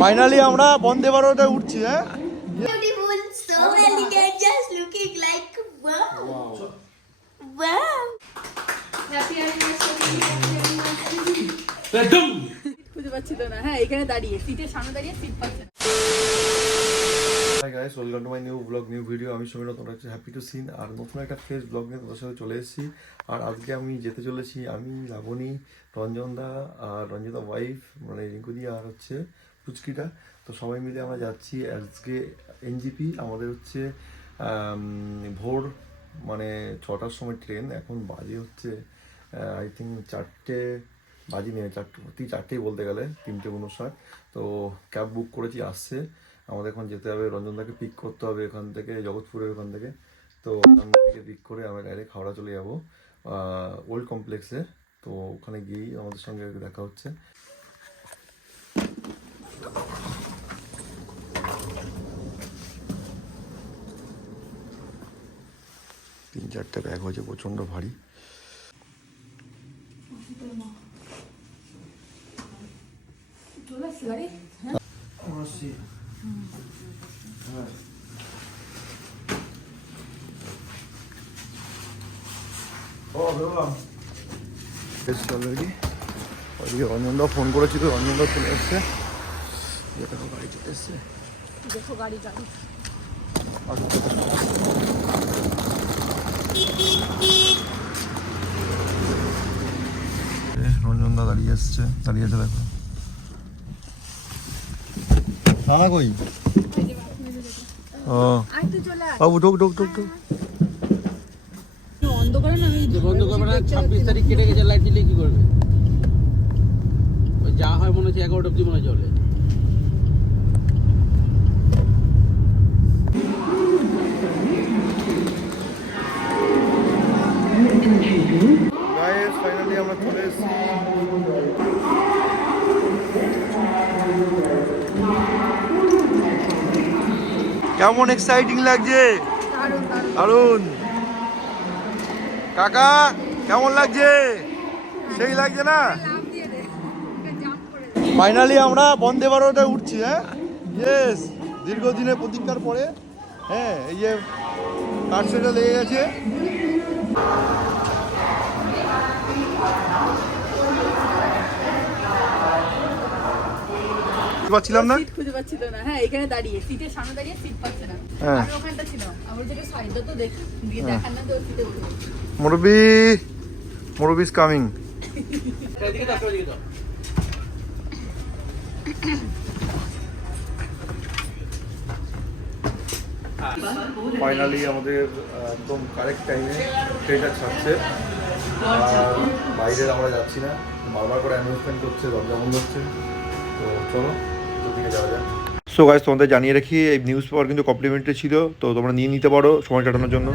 Finally আমরা বন্দে ভারতে উঠছি হ্যাঁ? খুঁজে পাচ্ছি তো হ্যাঁ এখানে দাঁড়িয়ে সিটের সামনে দাঁড়িয়ে সিট পাচ্ছে hi guys welcome to my new blog new video আমি সমীর, তোমরা হ্যাপি টু সিন আর নতুন একটা ফ্রেশ ব্লগ নিয়ে তোমাদের সাথে চলে এসেছি। আর আজকে আমি যেতে চলেছি, আমি, লাবণী রঞ্জন দা আর রঞ্জিতা ওয়াইফ মানে রিঙ্কুদি আর হচ্ছে পুচকিটা। তো সবাই মিলে আমরা যাচ্ছি আজকে এনজিপি আমাদের হচ্ছে ভোর মানে ছটার সময় ট্রেন এখন বাজে হচ্ছে আই থিঙ্ক চারটে, বাজি নিয়ে চারটে চারটেই বলতে গেলে, তিনটে উনষাট। তো ক্যাব বুক করেছি, আসছে। আমাদের এখন যেতে হবে, রঞ্জনদাকে পিক করতে হবে এখান থেকে, জগৎপুরের ওখান থেকে। তো ওখান থেকে পিক করে আমরা ডাইরেক্ট হাওড়া চলে যাব ওল্ড কমপ্লেক্সে তো ওখানে গিয়েই আমাদের সঙ্গে দেখা হচ্ছে। তিন চারটে ব্যাগ হয়েছে, প্রচণ্ড ভারী চলে আসছে গাড়ি অলরেডি ওইদিকে রঞ্জনদাও ফোন করেছিল রঞ্জনদাও চলে এসছে। দেখো গাড়ি চলে এসছে। দেখো গাড়ি গাড়ি। রঞ্জনদা দাঁড়িয়ে এসছে দাঁড়িয়ে আছে দেখো। না কই? ও আয় বাবু, ঢুক ঢুক ঢুক ঢুক। না ছাব্বিশ তারিখ কেটে গেছে, লাইট দিলে কি করবে? যা হয় মনে হচ্ছে এগারোটা অব্দি মনে হয় চলে। কেমন এক্সাইটিং লাগছে? দারুণ কাকা, কেমন লাগছে? সেই লাগছে না? ফাইনালি আমরা বন্দে ভারতে উঠছি হ্যাঁ? ইয়েস দীর্ঘদিনের প্রতীক্ষার পরে হ্যাঁ এই যে কাঠ লেগে গেছে। পাচ্ছিলাম না? সিট খুঁজে পাচ্ছি না। হ্যাঁ এখানে দাঁড়িয়ে। সিটের সামনে দাঁড়িয়ে সিট পাচ্ছে না। হ্যাঁ। আমি ওখানটা ছিলাম আমার যেটা সাইডটা তো দেখ দিয়ে দেখার না তো সিটে উঠে। মুরবি মুরবি ইজ কামিং এদিকে দাও এদিকে ফাইনালি আমাদের একদম কারেক্ট টাইমে ট্রেনটা ছাড়ছে। আর বাইরে আমরা যাচ্ছি না। বারবার করে অ্যানাউন্সমেন্ট করছে দরজা বন্ধ হচ্ছে। তো চলো। যাওয়া সো গাইজ তোমাদের জানিয়ে রাখি এই নিউজ পেপার কিন্তু কমপ্লিমেন্টারি ছিল তো তোমরা নিয়ে নিতে পারো সময় কাটানোর জন্য।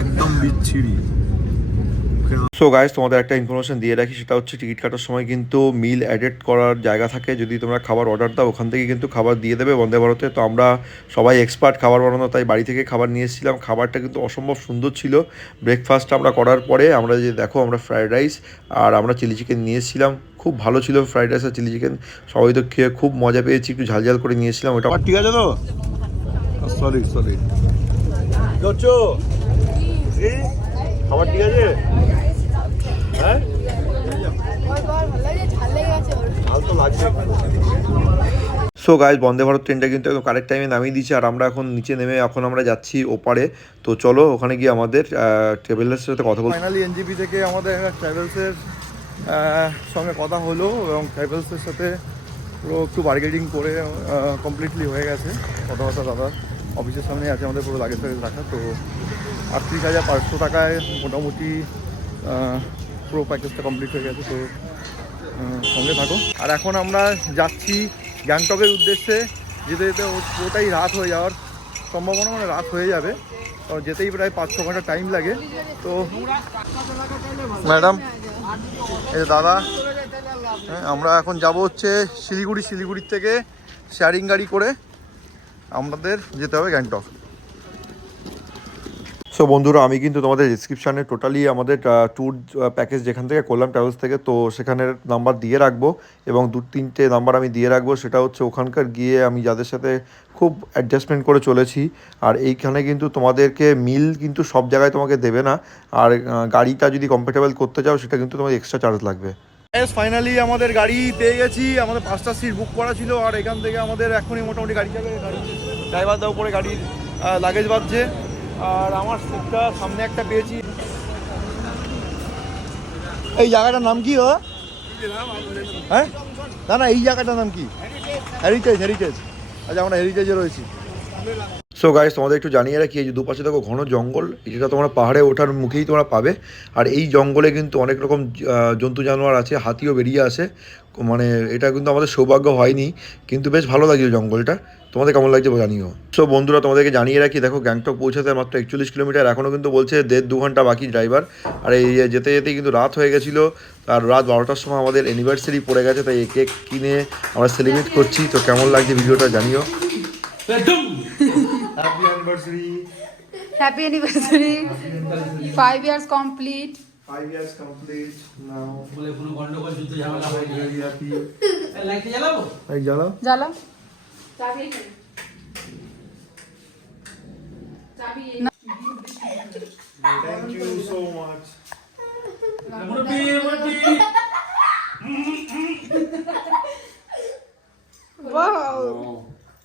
একদম বিচ্ছিরি। সো গাইজ তোমাদের একটা ইনফরমেশন দিয়ে রাখি সেটা হচ্ছে টিকিট কাটার সময় কিন্তু মিল অ্যাডেড করার জায়গা থাকে। যদি তোমরা খাবার অর্ডার দাও ওখান থেকে কিন্তু খাবার দিয়ে দেবে বন্দে ভারতে। তো আমরা সবাই এক্সপার্ট খাবার বানানো তাই বাড়ি থেকে খাবার নিয়ে এসেছিলাম। খাবারটা কিন্তু অসম্ভব সুন্দর ছিল। ব্রেকফাস্ট আমরা করার পরে আমরা যে দেখো আমরা ফ্রায়েড রাইস আর আমরা চিলি চিকেন নিয়ে এসেছিলাম। খুব ভালো ছিল ফ্রাইড রাইস আর চিলি চিকেন সবাই তো খেয়ে খুব মজা পেয়েছি একটু ঝাল ঝাল করে নিয়েছিলাম ওটা ঠিক আছে তো? সরি সরি খাবার ঠিক আছে? হ্যাঁ? সো গাইজ বন্দে ভারত ট্রেনটা কিন্তু একদম কারেক্ট টাইমে নামিয়ে দিয়েছে আর আমরা এখন নিচে নেমে এখন আমরা যাচ্ছি ওপারে। তো চলো ওখানে গিয়ে আমাদের ট্রাভেলার্সের সাথে কথা বলব ফাইনালি এনজিপি থেকে আমাদের ট্রাভেলসের সঙ্গে কথা হলো এবং ট্রাভেলসের সাথে পুরো একটু বার্গেনিং করে কমপ্লিটলি হয়ে গেছে। কথাবার্তা দাদা অফিসের সামনে আছে আমাদের পুরো লাগেজ টাগেজ রাখা তো আটত্রিশ হাজার পাঁচশো টাকায় মোটামুটি পুরো প্যাকেজটা কমপ্লিট হয়ে গেছে, তো সঙ্গে থাকো। আর এখন আমরা যাচ্ছি গ্যাংটকের উদ্দেশ্যে। যেতে যেতে ও- পুরোটাই রাত হয়ে যাওয়ার সম্ভাবনা মানে রাত হয়ে যাবে। কারণ যেতেই প্রায় পাঁচ ছ ঘণ্টা টাইম লাগে। তো ম্যাডাম এই দাদা হ্যাঁ আমরা এখন যাব হচ্ছে শিলিগুড়ি শিলিগুড়ির থেকে শেয়ারিং গাড়ি করে। আমাদের যেতে হবে গ্যাংটক। সো বন্ধুরা, আমি কিন্তু তোমাদের ডিসক্রিপশানে টোটালি আমাদের ট্যুর প্যাকেজ যেখান থেকে করলাম ট্রাভেলস থেকে, তো সেখানের নাম্বার দিয়ে রাখব এবং দু তিনটে নাম্বার আমি দিয়ে রাখব। সেটা হচ্ছে ওখানকার গিয়ে আমি যাদের সাথে খুব অ্যাডজাস্টমেন্ট করে চলেছি। আর এইখানে কিন্তু তোমাদেরকে মিল কিন্তু সব জায়গায় তোমাকে দেবে না। আর গাড়িটা যদি কমফোর্টেবল করতে চাও, সেটা কিন্তু তোমার এক্সট্রা চার্জ লাগবে। ফাইনালি আমাদের গাড়ি পেয়ে গেছি। আমাদের পাঁচটা সিট বুক করা ছিল আর এখান থেকে আমাদের এখনই মোটামুটি গাড়ি যাবে গাড়ি ড্রাইভার দাও উপরে গাড়ির লাগেজ বাজছে আর আমার সিটটা সামনে একটা পেয়েছি। এই জায়গাটার নাম কি ও? হ্যাঁ? না না, এই জায়গাটার নাম কি? হেরিটেজ হেরিটেজ আচ্ছা আমরা হেরিটেজে রয়েছি। সো গাইস তোমাদের একটু জানিয়ে রাখি, এই যে দুপাশে দেখো ঘন জঙ্গল যেটা তোমরা পাহাড়ে ওঠার মুখেই তোমরা পাবে। আর এই জঙ্গলে কিন্তু অনেক রকম জন্তু জানোয়ার আছে, হাতিও বেরিয়ে আসে। মানে এটা কিন্তু আমাদের সৌভাগ্য হয়নি, কিন্তু বেশ ভালো লাগছে জঙ্গলটা। তোমাদের কেমন লাগছে জানিও। সো বন্ধুরা, তোমাদেরকে জানিয়ে রাখি, দেখো গ্যাংটক পৌঁছাতে মাত্র একচল্লিশ কিলোমিটার এখনও কিন্তু বলছে দেড় দু ঘণ্টা বাকি ড্রাইভার আর এই যেতে যেতেই কিন্তু রাত হয়ে গেছিল, আর রাত বারোটার সময় আমাদের অ্যানিভার্সারি পড়ে গেছে, তাই কেক কিনে আমরা সেলিব্রেট করছি। তো কেমন লাগছে ভিডিওটা জানিও। Happy anniversary happy anniversary five years complete Five years complete. Now. বলে কোনো গন্ডগোল যুদ্ধ ঝামেলা হয়নি। Very happy. লাইটে জ্বালাবো এই জ্বালাও জ্বালা Thank you so much. মুরব্বি মুরব্বি।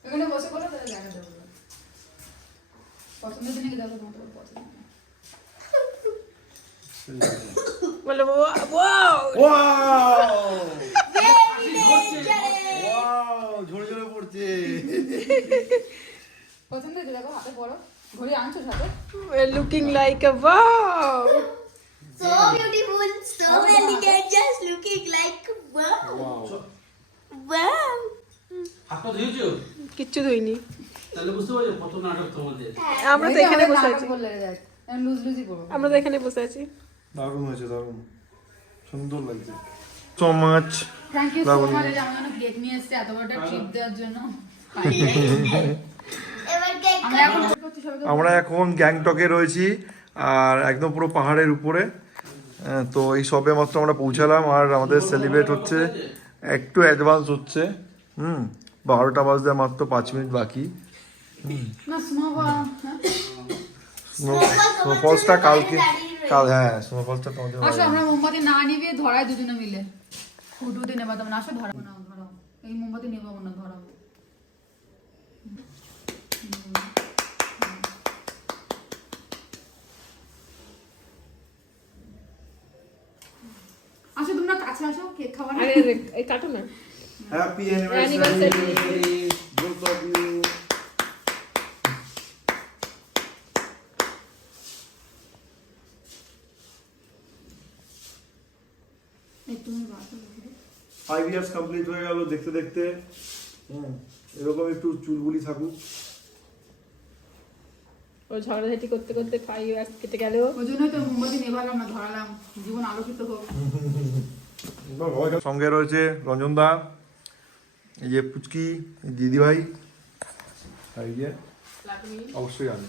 এখানে বসে করো তাহলে দেখা যাবে। পছন্দের দিনে কি দেখো তোমার পছন্দ বলে Wow! wow! ঝরে ঝরে পড়ছে পছন্দ হয়েছে দেখো হাতে পড়ো ঘড়ি আনছো সাথে looking like a wow. So beautiful, so elegant, just looking like wow. Wow. হাতটা ধুয়েছো কিচ্ছু ধুইনি তাহলে বুঝতে পারছ কত নাটক তোমাদের। আমরা তো এখানে বসে আছি। আমরা তো এখানে বসে আছি। দারুণ হয়েছে দারুণ। সুন্দর লাগছে। So much thank you so much আমার জন্য কেক নিয়ে এসেছে এত বড় ট্রিপ দেওয়ার জন্য। আমরা এখন গ্যাংটকে রয়েছি আর একদম পুরো পাহাড়ের উপরে। তো এই সবে মাত্র আমরা পৌঁছালাম আর আমাদের সেলিব্রেট হচ্ছে একটু অ্যাডভান্স হচ্ছে। হুম বারোটা বাজতে মাত্র পাঁচ মিনিট বাকি। না স্নোফলসটা কালকে কাল হ্যাঁ স্নোফলসটা তোমাদের আসো আমরা মোমবাতি না নিবে ধরাই দুজনে মিলে। ফুটুতে নেবা তোমরা আসো ধরাবো না ধরাও। এই মোমবাতি নেব না ধরাবো আসো তোমরা কাছে আসো কেক খাওয়া না আরে কাটো না। Happy Anniversary. both of you এই তুমি বাসো ফাইভ ইয়ার্স কমপ্লিট হয়ে গেল দেখতে দেখতে। হুম। এরকম একটু চুলগুলি থাকুক। ও ঝগড়াঝাটি করতে করতে ফাইভ ইয়ার্স কেটে গেলেও ওই জন্যই তো মোমবাতি নেভালাম না ধরালাম। জীবন আলোকিত হোক। সঙ্গে রয়েছে রঞ্জন দা এই যে পুচকি দিদি ভাই আর এই যে অবশ্যই আমি।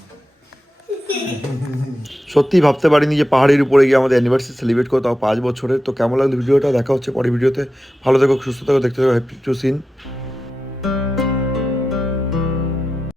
সত্যি ভাবতে পারিনি যে পাহাড়ের উপরে গিয়ে আমাদের অ্যানিভার্সারি সেলিব্রেট করো তাও পাঁচ বছরের। তো কেমন লাগল ভিডিওটা? দেখা হচ্ছে পরের ভিডিওতে। ভালো থেকো, সুস্থ থাকো, দেখতে থাকো হ্যাপি টু সিন